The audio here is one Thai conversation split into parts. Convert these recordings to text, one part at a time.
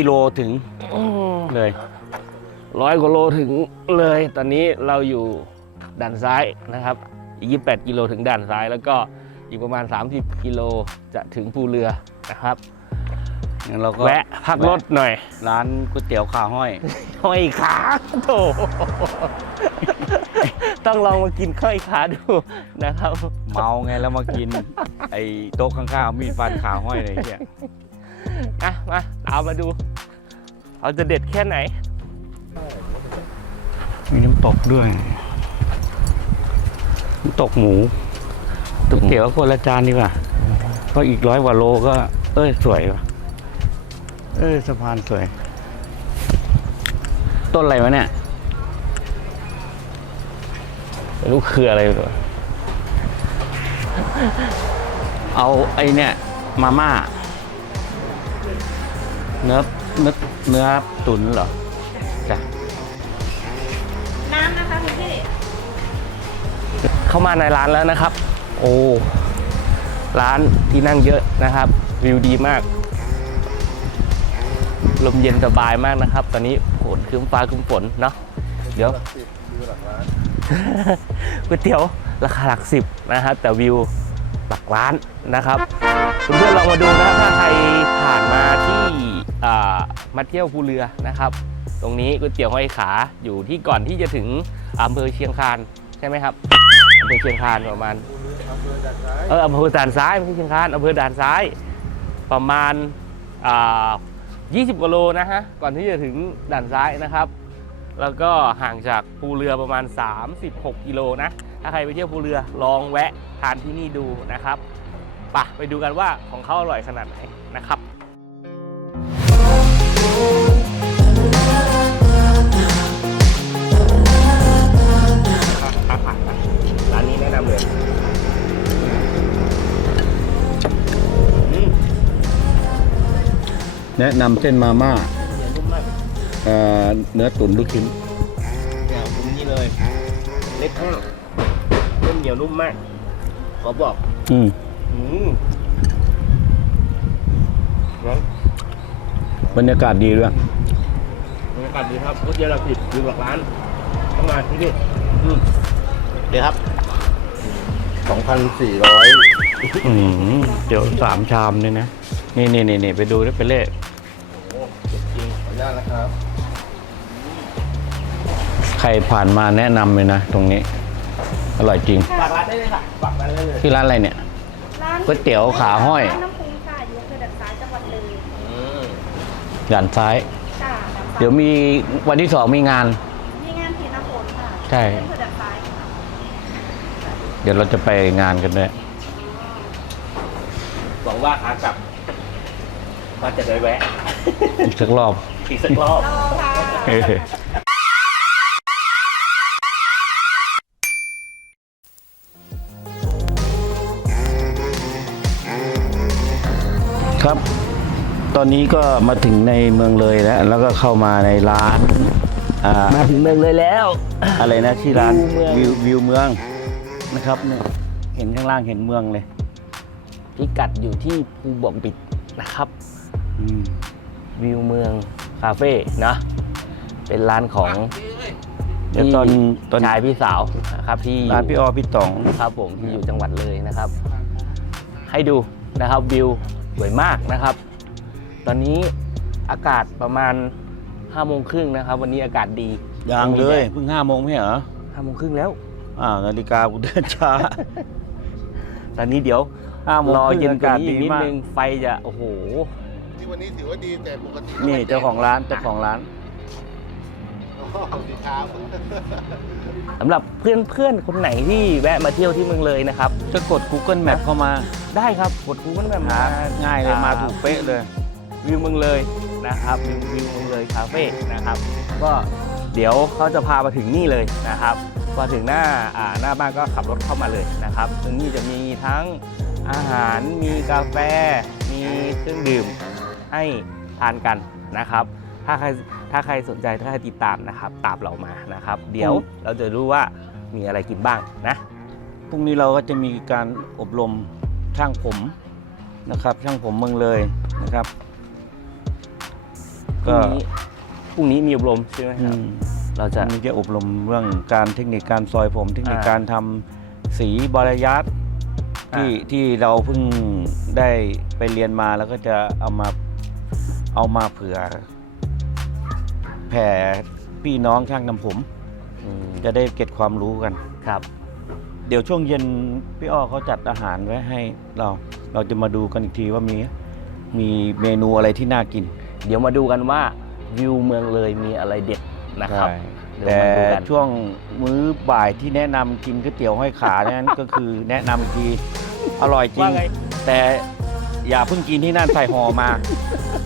กิโลถึงเลยร้อยกว่าโลถึงเลย ตอนนี้เราอยู่ด่านซ้ายนะครับ อีก 28 กิโลถึงด่านซ้าย แล้วก็อีกประมาณ 30 กิโลจะถึงภูเรือนะครับงั้นเราก็แวะพักรถหน่อย ร้านก๋วยเตี๋ยวขาห้อย ห้อยขาโถต้องลองมากินข้อยขาดูนะครับ เมาไงแล้วมากิน ไอ้โต๊ะข้างๆเอามีดฟันขาห้อยอะไรอย่างเงี้ยอะมาตามมาดู เอาจะเด็ดแค่ไหน มีน้ำตกด้วย น้ำตกหมูก๋วยเตี๋ยวคนละจานดีกว่าเพราะอีกร้อยกว่าโลก็ เอ้ยสวยว่ะ เอ้ยสะพานสวย ต้นอะไรวะเนี่ยไม่รู้คืออะไรตัวเอาไอ้เนี่ย มาม่า เนื้อเนื้อเนื้อตุ๋นเหรอจ้ะน้ำนะคะคุณพี่เข้ามาในร้านแล้วนะครับ โอ้ร้านที่นั่งเยอะนะครับ วิวดีมาก ลมเย็นสบายมากนะครับ ตอนนี้ฝนคืมฟ้าคืมฝนเนาะเดี๋ยวก๋วยเตี๋ยวราคาหลักสิบนะครับ แต่วิวหลักล้านนะครับเพื่อนๆลองมาดูนะครับถ้าใครผ่านมาที่อ่า มาเที่ยวภูเรือนะครับ ตรงนี้ก๋วยเตี๋ยวห้อยขาอยู่ที่ก่อนที่จะถึงอำเภอเชียงคานใช่ไหมครับอำเภอเชียงคานประมาณเอออำเภอด่านซ้ายไม่ใช่เชียงคานอำเภอด่านซ้าย ประมาณอ่า20กว่าโลนะฮะก่อนที่จะถึงด่านซ้ายนะครับ แล้วก็ห่างจากภูเรือประมาณ 36กิโลนะถ้าใครไปเที่ยวภูเรือลองแวะทานที่นี่ดูนะครับไปะไปดูกันว่าของเขาอร่อยขนาดไหนนะครับ ร้านนี้แนะนำเลยอืมแนะนำเส้นมาม่าเหนียวนุ่มมากเอ่อเนื้อตุ๋นลูกชิ้นเนี่ยผมนี่เลย เล็กแห้งเส้นเหนียวนุ่มมาก ขอบอก อืม อืมร้อน บรรยากาศดีด้วยบรรยากาศดีครับก๋วยเตี๋ยวหลักสิบอยู่หลักร้านต้องมาที่นี่อืมเดี๋ยวครับ2,400อืมเดี๋ยวสามชามเนี่ยนะ นี่นี่นี่นี่ไปดูได้ไปเล่โอ้เด็ดจริงขออนุญาตนะครับ ใครผ่านมาแนะนำเลยนะ ตรงนี้ อร่อยจริง ฝากร้านได้เลยค่ะฝากร้านได้เลย ที่ร้านอะไรเนี่ย ร้านก๋วยเตี๋ยวขาห้อย ร้านน้ำ ด่านซ้าย ค่ะด่านซ้ายเดี๋ยวมีวันที่สองมีงาน มีงานผีนาโขนค่ะใช่อำเภอด่านซ้ายค่ะเดี๋ยวเราจะไปงานกันด้วยหวังว่าขากลับว่าจะได้แวะ อีกสักรอบ อีกสักรอบ รอค่ะเออครับ ตอนนี้ก็มาถึงในเมืองเลยแล้ว แล้วก็เข้ามาในร้านอ่ามาถึงเมืองเลยแล้ว อะไรนะที่ร้านวิวเมืองวิววิวเมืองนะครับเนี่ยเห็นข้างล่างเห็นเมืองเลยพิกัดอยู่ที่ภูบ่องปิดนะครับ อืมวิวเมืองคาเฟ่นะเป็นร้านของเดี๋ยวตอนตอนชายพี่สาวนะครับที่ร้านพี่ออพี่ต๋องครับผมที่อยู่จังหวัดเลยนะครับ ให้ดูนะครับวิวสวยมากนะครับ ตอนนี้อากาศประมาณ5้าโมงครึ่งนะครับ วันนี้อากาศดียังเลยเพิ่งห้าโมงไม่เหรอห้าโมงครึ่งแล้วอ่าวนาฬิกากูเดินช้า ตอนนี้เดี๋ยวห้าโมงรอครึ่งเย็นกว่านี้อากาศดีอีกนิดมากนึงไฟจะโอ้โหที่วันนี้ถือว่าดีแต่ปกตินี่เจ้าของร้านเจ้าของร้านอ๋อสวัสดีครับสำหรับเพื่อนเพื่อนๆ คนไหนที่แวะมาเที่ยวที่เมืองเลยนะครับ จะกด Google Map เข้ามาได้ครับ กดกูมันแบบหามาง่ายเลยอ่มาถูกเป๊ะเลย วิวเมืองเลยนะครับวิววิวเมืองเลยคาเฟ่นะครับ ก็เดี๋ยวเขาจะพามาถึงนี่เลยนะครับพอถึงหน้าอ่าหน้าบ้านก็ขับรถเข้ามาเลยนะครับตรงนี้จะมีทั้งอาหารมีกาแฟ มีเครื่องดื่มให้ทานกันนะครับ ถ้าใครถ้าใครสนใจถ้าใครติดตามนะครับตามเรามานะครับ เดี๋ยวเราจะรู้ว่ามีอะไรกินบ้างนะพรุ่งนี้เราก็จะมีการอบรมช่างผมนะครับ ช่างผมเมืองเลยนะครับ ก็รุ่งนี้พรุ่งนี้มีอบรมใช่ไหมครับ เราจะมีจะอบรมเรื่องการเทคนิคการซอยผม เทคนิคอ่าการทำสีบรยัตที่อ่าที่เราเพิ่งได้ไปเรียนมาแล้วก็จะเอามาเอามาเผื่อ แผ่พี่น้องช่างนำผมอืมจะได้เก็บความรู้กันครับ เดี๋ยวช่วงเย็นพี่อ้อเขาจัดอาหารไว้ให้เราเราจะมาดูกันอีกทีว่ามีมีเมนูอะไรที่น่ากิน เดี๋ยวมาดูกันว่าวิวเมืองเลยมีอะไรเด็ดนะครับเดี๋ยวแต่มาดูกัน ช่วงมื้อบ่ายที่แนะนำกินก๋วยเตี๋ยวห้อยขานั้น ก็คือแนะนำอีกทีอร่อยจริว่างไง แต่อย่าเพิ่งกินที่นั่นใส่ห่อมา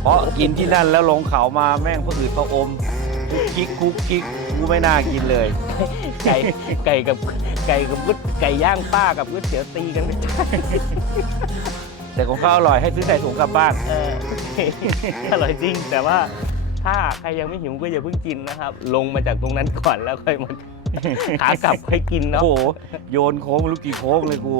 เพราะกินที่นั่นแล้วลงเขามาแม่งพออืดพออมคุกกิ๊กคุกกิ๊กกูไม่น่ากินเลย ไก่ไก่กับไก่กับก๋วยไก่ย่างป้ากับก๋วยเตี๋ยวตีกันไม่ได้แต่ของเขาอร่อยให้ซื้อใส่ถุงกลับบ้าน เออ อร่อยจริง แต่ว่าถ้าใครยังไม่หิวก็อย่าเพิ่งกินนะครับ ลงมาจากตรงนั้นก่อนแล้วค่อยมาขากลับค่อยกินเนาะโอ้โหโยนโค้งไม่รู้กี่โค้งเลยกู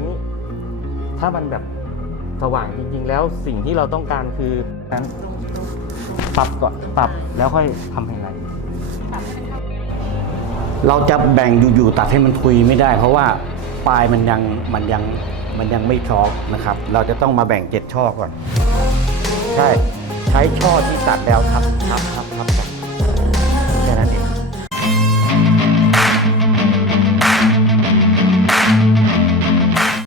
นี่ถ้ามันแบบ สว่างจริงๆ แล้วสิ่งที่เราต้องการคือนั้นปรับก่อนปรับแล้วค่อยทำยังไงเราจะแบ่งอยู่ๆตัดให้มันทุยไม่ได้ เพราะว่าปลายมันยังมันยังมันยังไม่ช็อกนะครับ เราจะต้องมาแบ่งเจ็ดช่อก่อน ใช่ ใช้ช่อที่ตัดแล้วทับทับทับ